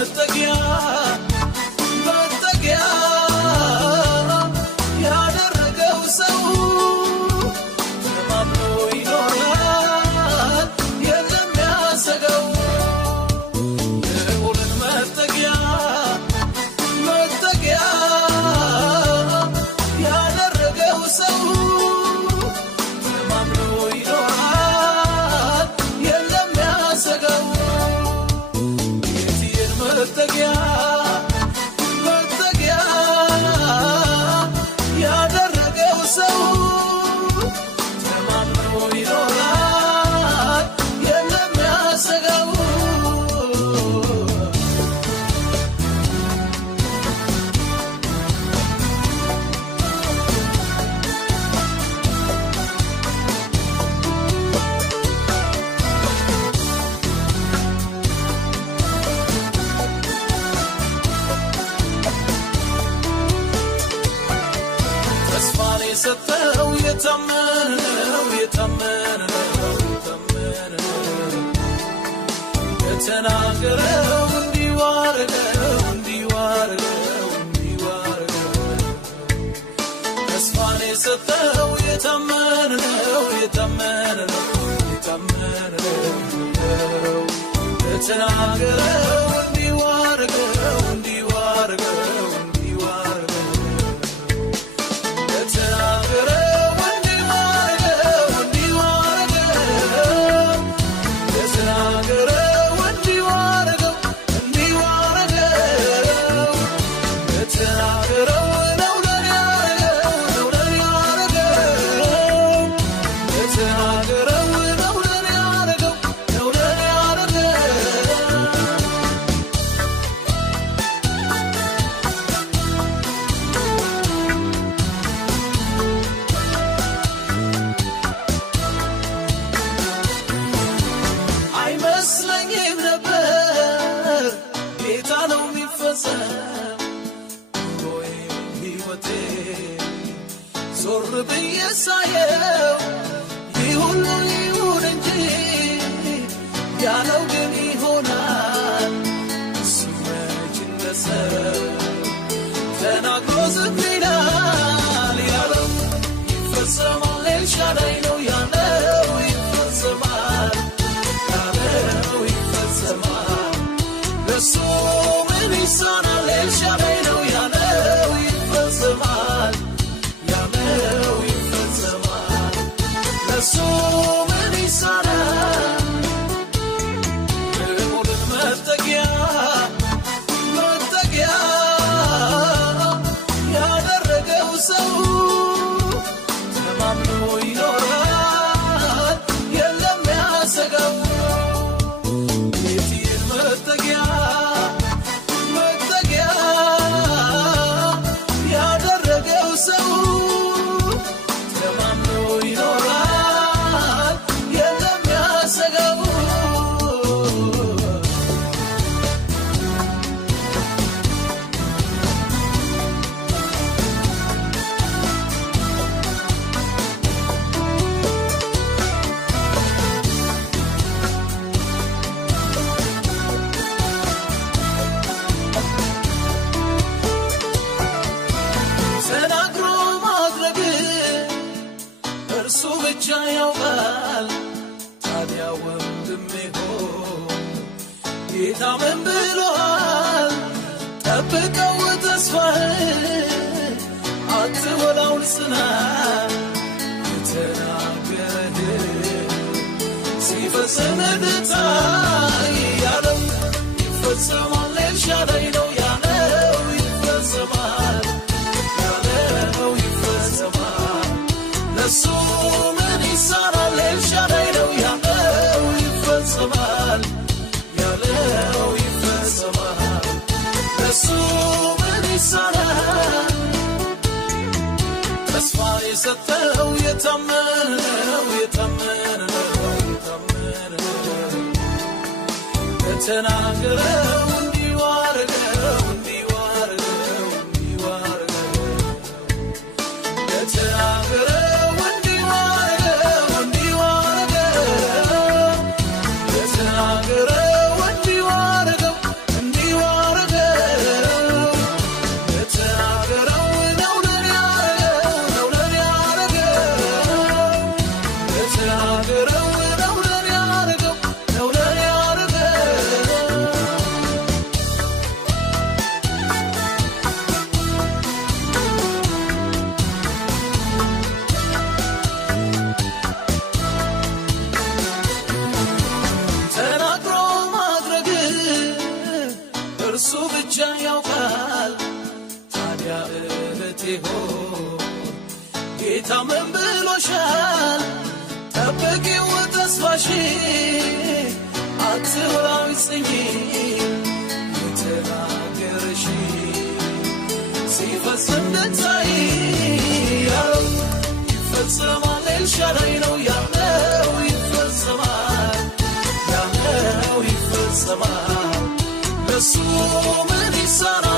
መጠጊያ መጠጊያ ያደረገው ሰው ተማምኖ ይኖራል የለም ያሰጋው የሁሉን መጠጊያ መጠጊያ ያደረገው ሰው ተማምኖ ይኖራል የለም ያሰጋው የትየን መጠጊያ መጠጊያ ያደረገው ሰው ተማምኖ ይኖራል የለም ያሰጋው ተስፋን የሰጠው የታመነው የተናገረው እንዲሁ አረገው ተስፋን የሰጠው የታመነው የተናገረው እንዲሁ አረገው አይመስለኝም ነበር ጌታ ነው የሚፈጸም ኑሮዬ ሕይወቴ ዞር ብዬ ሳየው ይህ ሁሉ ይሁን እንጂ ያለው ግን ይሆናል እሱ መች እንደሰው ተናግሮ ዝም ይላል ያለው ይፈጸማል ኤልሻዳይ ነው ያለው ይፈጸማል ለሱ ምን ይሳናል ኤልሻዳይ ነው ያለው ይፈጸማል ለሱ ምን ይሳናል የሁሉን መጠጊያ መጠጊያ ያደረገው ሰው ተማምኖ ይኖራል የለም ያሰጋው የትየን መጠጊያ መጠጊያ ያደረገው ሰው ተማምኖ ይኖራል የለም ያሰጋው ተናግሮ ማድረግ እርሱ ብቻ ያውቃል ታዲያ ወንድሜ ሆይ ጌታ ምን ብሎሃል ጠብቀው ተስፋህን አትወላው ጽና የተናገረህ ሲፈጸም ልታይ ያለው ይፈጸማል ኤልሻዳይ ነው ያለው ይፈጸማል ለሱ ምን ይሳናል ኤልሻዳይ ነው ያለው ይፈጸማል ለሱ ምን ይሳናል ተስፋ የሰጠው የታመነው የተናገረው እንዲሁ አረገው የተናገረው እንዲሁ አረገው የተናገረው እንዲሁ እህቴ ጌታ ምን ብሎሻል ጠብቂው ተስፋሽን አትራዊ ጽኚ ተናገርሽ ሲፈጸም ደታይ ይፈጸማል ኤልሻዳይ ነው ያለው ይፈጸማል ያለው ይፈጸማል ለሱ ምን ይሰራል